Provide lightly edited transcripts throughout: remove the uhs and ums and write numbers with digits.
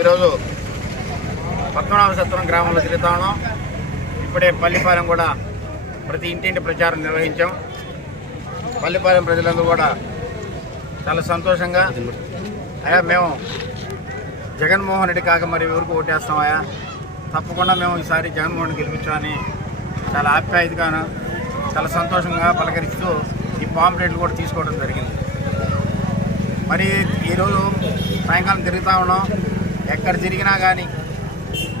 ఈరోజు పద్మనాభ సత్రం గ్రామంలో తిరుగుతా ఉన్నాం. ఇప్పుడే పల్లిపాలెం కూడా ప్రతి ఇంటింటి ప్రచారం నిర్వహించాం. పల్లిపాలెం ప్రజలందరూ కూడా చాలా సంతోషంగా, అయ్యా మేము జగన్మోహన్ రెడ్డి కాక మరి ఎవరికి ఓటేస్తామయ్యా, తప్పకుండా మేము ఈసారి జగన్మోహన్ రెడ్డి గెలిపించామని చాలా ఆప్యాయతగాను చాలా సంతోషంగా పలకరిస్తూ ఈ పాంప్లెట్లు కూడా తీసుకోవడం జరిగింది. మరి ఈరోజు సాయంకాలం తిరుగుతూ ఉన్నాం. ఎక్కడ తిరిగినా కానీ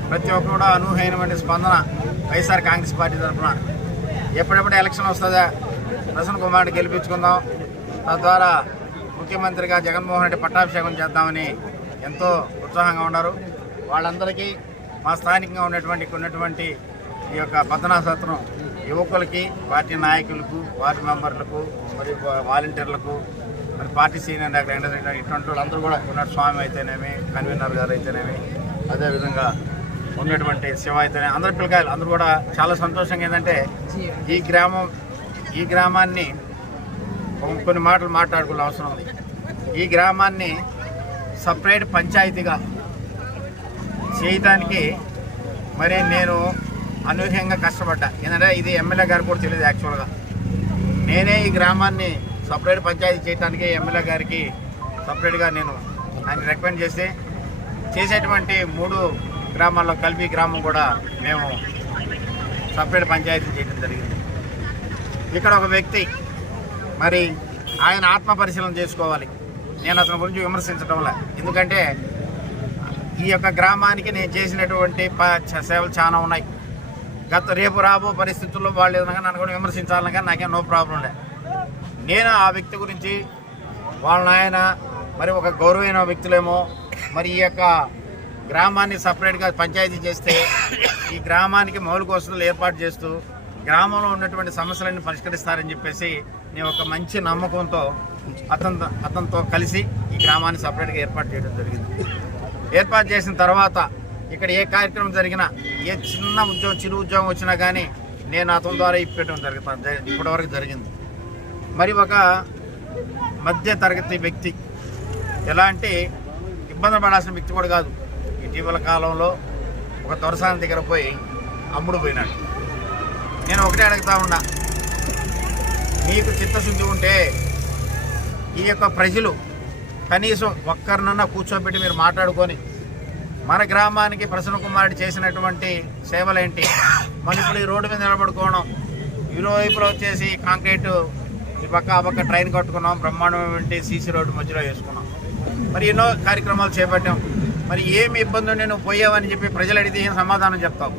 ప్రతి ఒక్కరు కూడా అనూహ్యమైనటువంటి స్పందన వైఎస్ఆర్ కాంగ్రెస్ పార్టీ తరఫున. ఎప్పుడెప్పుడు ఎలక్షన్ వస్తుందా, ప్రసన్న కుమార్ని గెలిపించుకుందాం, తద్వారా ముఖ్యమంత్రిగా జగన్మోహన్ రెడ్డి పట్టాభిషేకం చేద్దామని ఎంతో ఉత్సాహంగా ఉన్నారు. వాళ్ళందరికీ మా స్థానికంగా ఉన్నటువంటి ఈ యొక్క పద్మనాభ సత్రం యువకులకి, పార్టీ నాయకులకు, వార్డు మెంబర్లకు, మరియు వాలంటీర్లకు, మరి పార్టీ సీనియర్ నాయకులు ఇటువంటి వాళ్ళందరూ కూడా ఉన్నట్టు స్వామి అయితేనేమి, కన్వీనర్ గారు అయితేనేమి, అదేవిధంగా ఉన్నటువంటి శివ అయితేనే అందరు పిల్లకాయలు అందరూ కూడా చాలా సంతోషంగా. ఏంటంటే ఈ గ్రామాన్ని కొన్ని మాటలు మాట్లాడుకునే అవసరం ఉంది. ఈ గ్రామాన్ని సపరేట్ పంచాయతీగా చేయడానికి మరి నేను అనూహ్యంగా కష్టపడ్డా. ఎందుకంటే ఇది ఎమ్మెల్యే గారికి కూడా తెలియదు. యాక్చువల్గా నేనే ఈ గ్రామాన్ని సపరేట్ పంచాయతీ చేయడానికి ఎమ్మెల్యే గారికి సపరేట్గా నేను ఆయన రికమెండ్ చేసేటువంటి 3 గ్రామాల్లో కలిపి గ్రామం కూడా మేము సపరేట్ పంచాయతీ చేయడం జరిగింది. ఇక్కడ ఒక వ్యక్తి మరి ఆయన ఆత్మ పరిశీలన చేసుకోవాలి. నేను అతని గురించి విమర్శించడంలే, ఎందుకంటే ఈ యొక్క గ్రామానికి నేను చేసినటువంటి సేవలు చాలా ఉన్నాయి. రేపు రాబో పరిస్థితుల్లో వాళ్ళు ఏదైనా నన్ను కూడా విమర్శించాలని కానీ నాకేం నో ప్రాబ్లం లే. నేను ఆ వ్యక్తి గురించి వాళ్ళ నాయన మరి ఒక గౌరవమైన వ్యక్తులేమో మరి ఈ యొక్క గ్రామాన్ని సపరేట్గా పంచాయతీ చేస్తే ఈ గ్రామానికి మౌలిక వసతులు ఏర్పాటు చేస్తూ గ్రామంలో ఉన్నటువంటి సమస్యలన్నీ పరిష్కరిస్తారని చెప్పేసి నేను ఒక మంచి నమ్మకంతో అతనితో కలిసి ఈ గ్రామాన్ని సపరేట్గా ఏర్పాటు చేయడం జరిగింది. ఏర్పాటు చేసిన తర్వాత ఇక్కడ ఏ కార్యక్రమం జరిగినా, ఏ చిరు ఉద్యోగం వచ్చినా కానీ నేను అతని ద్వారా ఇప్పటం ఇప్పటివరకు జరిగింది. మరి ఒక మధ్య తరగతి వ్యక్తి, ఎలాంటి ఇబ్బంది పడాల్సిన వ్యక్తి కూడా కాదు. ఇటీవల కాలంలో ఒక దొరసాని దగ్గర పోయి అమ్ముడు పోయినాడు. నేను ఒకటే అడుగుతా ఉన్నా, మీకు చిత్తశుద్ధి ఉంటే ఈ యొక్క ప్రజలు కనీసం ఒక్కరినన్నా కూర్చోబెట్టి మీరు మాట్లాడుకొని మన గ్రామానికి ప్రసన్న కుమార్ చేసినటువంటి సేవలేంటి, మనం ఇప్పుడు ఈ రోడ్డు మీద నిలబడుకోవడం, ఇరువైపులో వచ్చేసి కాంక్రీటు, ఈ పక్క ఆ పక్క ట్రైన్ కట్టుకున్నాం, బ్రహ్మాండమైనటువంటి సీసీ రోడ్డు మధ్యలో వేసుకున్నాం, మరి ఎన్నో కార్యక్రమాలు చేపట్టాం. మరి ఏమి ఇబ్బంది ఉండి నువ్వు పోయావని చెప్పి ప్రజలు అడిగితే ఏం సమాధానం చెప్తావు?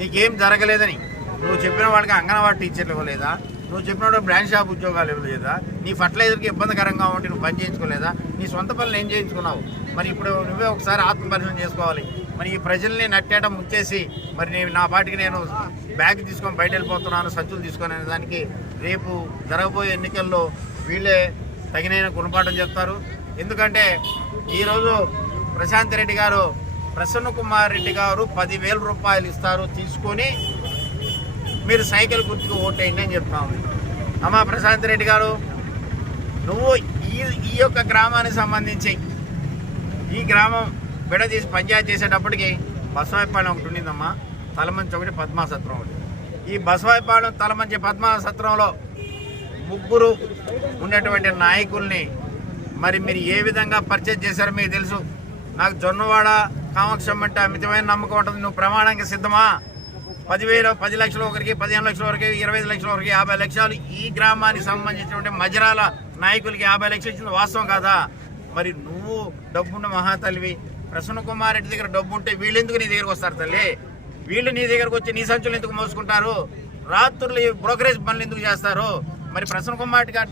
నీకేం జరగలేదని నువ్వు చెప్పిన వాళ్ళకి అంగన్వాడీ టీచర్లు ఇవ్వలేదా? నువ్వు చెప్పిన బ్రాంచ్ షాప్ ఉద్యోగాలు ఇవ్వలేదా? నీ ఫర్టిలైజర్కి ఇబ్బందికరంగా ఉంటే నువ్వు పని చేయించుకోలేదా? నీ సొంత పనులు ఏం చేయించుకున్నావు? మరి ఇప్పుడు నువ్వే ఒకసారి ఆత్మపరిశీలన చేసుకోవాలి. మరి ఈ ప్రజల్ని నట్టేయడం ముచ్చేసి మరి నా పాటికి నేను బ్యాగ్ తీసుకొని బయట వెళ్ళిపోతున్నాను, సంచులు తీసుకొని అనే దానికి రేపు జరగబోయే ఎన్నికల్లో వీళ్ళే తగిన గుణపాఠం చెప్తారు. ఎందుకంటే ఈరోజు ప్రశాంత్ రెడ్డి గారు, ప్రసన్న కుమార్ రెడ్డి గారు 10,000 రూపాయలు ఇస్తారు, తీసుకొని మీరు సైకిల్ గుర్తుకు ఓటేయండి అని చెప్తాము. అమ్మా ప్రశాంత్ రెడ్డి గారు, నువ్వు ఈ యొక్క గ్రామానికి సంబంధించి ఈ గ్రామం విడదీసి పంచాయతీ చేసేటప్పటికి బసవాయిపాలెం ఒకటి ఉండిందమ్మా, తలమంచి ఒకటి, పద్మా సత్రం ఒకటి. ఈ బసవాయిపాలెం, తలమంచి, పద్మా సత్రంలో 3 ఉన్నటువంటి నాయకుల్ని మరి మీరు ఏ విధంగా పర్చేజ్ చేశారో మీకు తెలుసు. నాకు జొన్నవాడ కామాక్షం అంటే అమితమైన నమ్మకం ఉంటుంది. నువ్వు ప్రమాణానికి సిద్ధమా? 10 లక్షల ఒకరికి, 15 లక్షల వరకు, 25 లక్షల వరకు, 50 లక్షలు ఈ గ్రామానికి సంబంధించినటువంటి మజరాల నాయకులకి 50 లక్షలు ఇచ్చింది వాస్తవం కాదా? మరి నువ్వు డబ్బున్న మహాతల్లివి, ప్రసన్న కుమార్ రెడ్డి దగ్గర డబ్బు ఉంటే వీళ్ళెందుకు నీ దగ్గరకు వస్తారు తల్లి? వీళ్ళు నీ దగ్గరకు వచ్చి నీ సంచులు ఎందుకు మోసుకుంటారు? రాత్రులు బ్రోకరేజ్ పనులు ఎందుకు చేస్తారు? మరి ప్రసన్న కుమార్ రెడ్డి గారి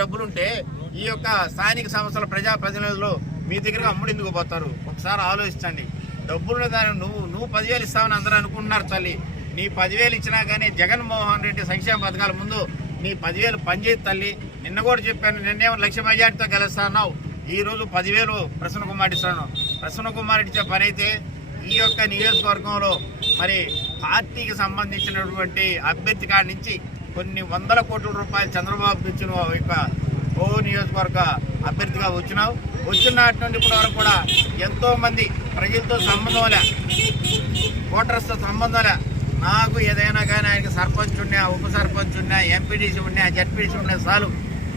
డబ్బులుంటే ఈ యొక్క స్థానిక సంస్థల ప్రజాప్రతినిధులు మీ దగ్గరకు అమ్ముడు ఎందుకు పోతారు? ఒకసారి ఆలోచించండి. డబ్బులున్న దాన్ని నువ్వు 10,000 ఇస్తావని అందరూ అనుకుంటున్నారు తల్లి. నీ 10,000 ఇచ్చినా కానీ జగన్మోహన్ రెడ్డి సంక్షేమ పథకాల ముందు నీ 10,000 పనిచేసి తల్లి. నిన్న కూడా చెప్పాను, నిన్నేమో 1,00,000 మెజార్టీతో గెలుస్తా అన్నావు, ఈరోజు 10,000 ప్రసన్న కుమార్ ఇస్తాను. ప్రసన్న కుమార్ ఇచ్చే పని అయితే ఈ యొక్క నియోజకవర్గంలో మరి పార్టీకి సంబంధించినటువంటి అభ్యర్థి కాడి నుంచి కొన్ని 100 కోట్ల రూపాయలు చంద్రబాబు ఇచ్చిన యొక్క కోవూరు నియోజకవర్గ అభ్యర్థిగా వచ్చినావు. వచ్చినాటి నుండి ఇప్పటి వరకు కూడా ఎంతోమంది ప్రజలతో సంబంధం లే, ఓటర్స్తో సంబంధం లే. నాకు ఏదైనా కానీ ఆయనకి సర్పంచ్ ఉన్నా, ఉప సర్పంచ్ ఉన్నా, ఎంపీటీసీ ఉన్నా, జడ్పీటీసీ ఉన్నా చాలు,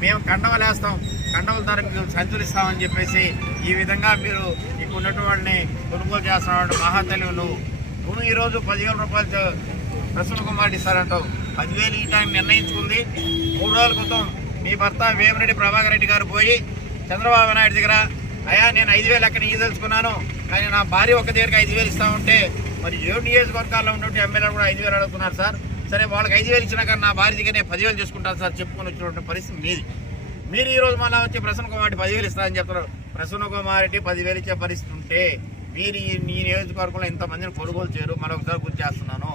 మేము కండవలేస్తాం, కండవల ధర మీకు సంచరిస్తామని చెప్పేసి ఈ విధంగా మీరు ఇక్కడ ఉన్నటువంటి కొనుగోలు చేస్తున్నటువంటి మహాతల్లి నువ్వు ఈరోజు 10,000 రూపాయలు ప్రసన్న కుమార్ ఇస్తారంటావు. 10,000 ఈ టైం నిర్ణయించుకుంది. 3 రోజుల క్రితం మీ భర్త వేమిరెడ్డి ప్రభాకర్ రెడ్డి గారు పోయి చంద్రబాబు నాయుడు దగ్గర, అయ్యా నేను 5,000 ఎక్కడ ఇయ్యదలుచుకున్నాను, కానీ నా భార్య ఒక దగ్గరికి 5,000 ఇస్తా ఉంటే మరి 7 నియోజకవర్గాల్లో ఉన్నట్టు ఎమ్మెల్యేలు కూడా 5,000 అడుగుతున్నారు సార్. సరే వాళ్ళకి 5,000 ఇచ్చినా కానీ నా భార్య దగ్గర నేను 10,000 చేసుకుంటాను సార్ చెప్పుకొని వచ్చినటువంటి పరిస్థితి మీది. మీరు ఈరోజు మళ్ళీ వచ్చి ప్రసన్న కుమార్ రెడ్డి 10,000 ఇస్తారని చెప్తున్నారు. ప్రసన్న కుమార్ రెడ్డి 10,000 ఇచ్చే పరిస్థితి ఉంటే మీరు ఈ నియోజకవర్గంలో ఇంతమందిని కొనుగోలు చేయరు. మరొకసారి గుర్తు చేస్తున్నాను,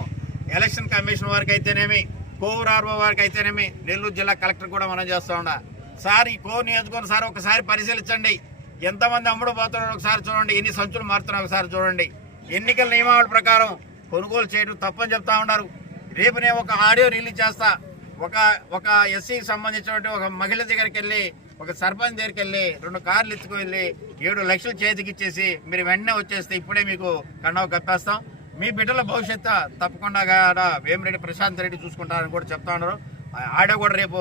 ఎలక్షన్ కమిషన్ వారికి అయితేనేమి, కోవూరు ఆర్ఓ వారికి అయితేనేమి, నెల్లూరు జిల్లా కలెక్టర్ కూడా మనం చేస్తూ ఉండ సార్, ఈ కోవూరు నియోజకవర్గం సార్ ఒకసారి పరిశీలించండి. ఎంతమంది అమ్ముడు పోతున్నారో ఒకసారి చూడండి, ఎన్ని సంచులు మారుతున్నారో ఒకసారి చూడండి. ఎన్నికల నియమావళి ప్రకారం కొనుగోలు చేయడం తప్పని చెప్తా ఉన్నారు. రేపు నేను ఒక ఆడియో రిలీజ్ చేస్తా. ఒక ఎస్సీకి సంబంధించినటువంటి ఒక మహిళ దగ్గరికి వెళ్ళి, ఒక సర్పంచ్ దగ్గరికి వెళ్ళి 2 కార్లు ఎత్తుకు వెళ్ళి 7 లక్షలు చేతికి ఇచ్చేసి మీరు వెంటనే వచ్చేస్తే ఇప్పుడే మీకు కండవ కప్పేస్తాం, మీ బిడ్డల భవిష్యత్తు తప్పకుండా వేమిరెడ్డి ప్రశాంత్ రెడ్డి చూసుకుంటారని కూడా చెప్తా ఉన్నారు. ఆడియో కూడా రేపు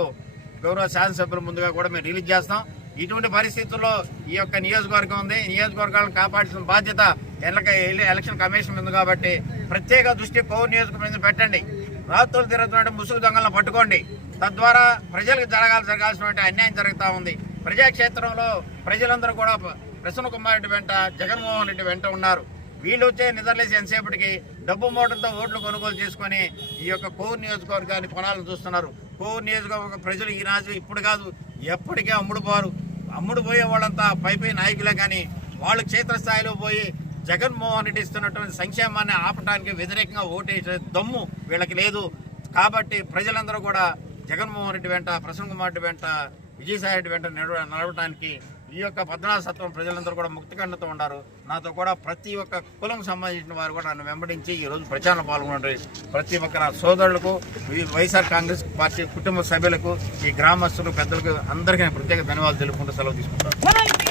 గౌరవ శాసనసభ్యుల ముందుగా కూడా మేము రిలీజ్ చేస్తాం. ఇటువంటి పరిస్థితుల్లో ఈ యొక్క నియోజకవర్గం ఉంది. నియోజకవర్గాలను కాపాడాల్సిన బాధ్యత ఎలక్షన్ కమిషన్ ఉంది కాబట్టి ప్రత్యేక దృష్టి కోవూరు నియోజకవర్గం మీద పెట్టండి. రాత్రులు తిరుగుతున్నట్టు ముసుగు దొంగలను పట్టుకోండి. తద్వారా ప్రజలకు జరగాల్సినటువంటి అన్యాయం జరుగుతూ ఉంది. ప్రజాక్షేత్రంలో ప్రజలందరూ కూడా ప్రసన్న కుమార్ రెడ్డి వెంట, జగన్మోహన్ రెడ్డి వెంట ఉన్నారు. వీళ్ళు వచ్చే నిద్రలేసి ఎంతసేపటికి డబ్బు మూటలతో ఓట్లు కొనుగోలు చేసుకొని ఈ యొక్క కోవూరు నియోజకవర్గాన్ని కొనాలని చూస్తున్నారు. కోవూరు నియోజకవర్గ ప్రజలు ఈ రాజు ఇప్పుడు కాదు ఎప్పటికీ అమ్ముడు పోయే వాళ్ళంతా పై నాయకులే, కానీ వాళ్ళు క్షేత్రస్థాయిలో పోయి జగన్మోహన్ రెడ్డి ఇస్తున్నటువంటి సంక్షేమాన్ని ఆపడానికి వ్యతిరేకంగా ఓటేసే దమ్ము వీళ్ళకి లేదు. కాబట్టి ప్రజలందరూ కూడా జగన్మోహన్ రెడ్డి వెంట, ప్రసన్న కుమార్ రెడ్డి వెంట, విజయసాయి రెడ్డి వెంట నడవడానికి ఈ యొక్క పద్మనాభసత్వం ప్రజలందరూ కూడా ముక్తికండతో ఉన్నారు. నాతో కూడా ప్రతి ఒక్క కులం సంబంధించిన వారు కూడా నన్ను వెంబడించి ఈరోజు ప్రచారంలో పాల్గొనే ప్రతి ఒక్క నా సోదరులకు, వైఎస్ఆర్ కాంగ్రెస్ పార్టీ కుటుంబ సభ్యులకు, ఈ గ్రామస్తులు, పెద్దలకు అందరికీ ప్రత్యేక ధన్యవాదాలు తెలుపుకుంటూ సెలవు తీసుకుంటాను.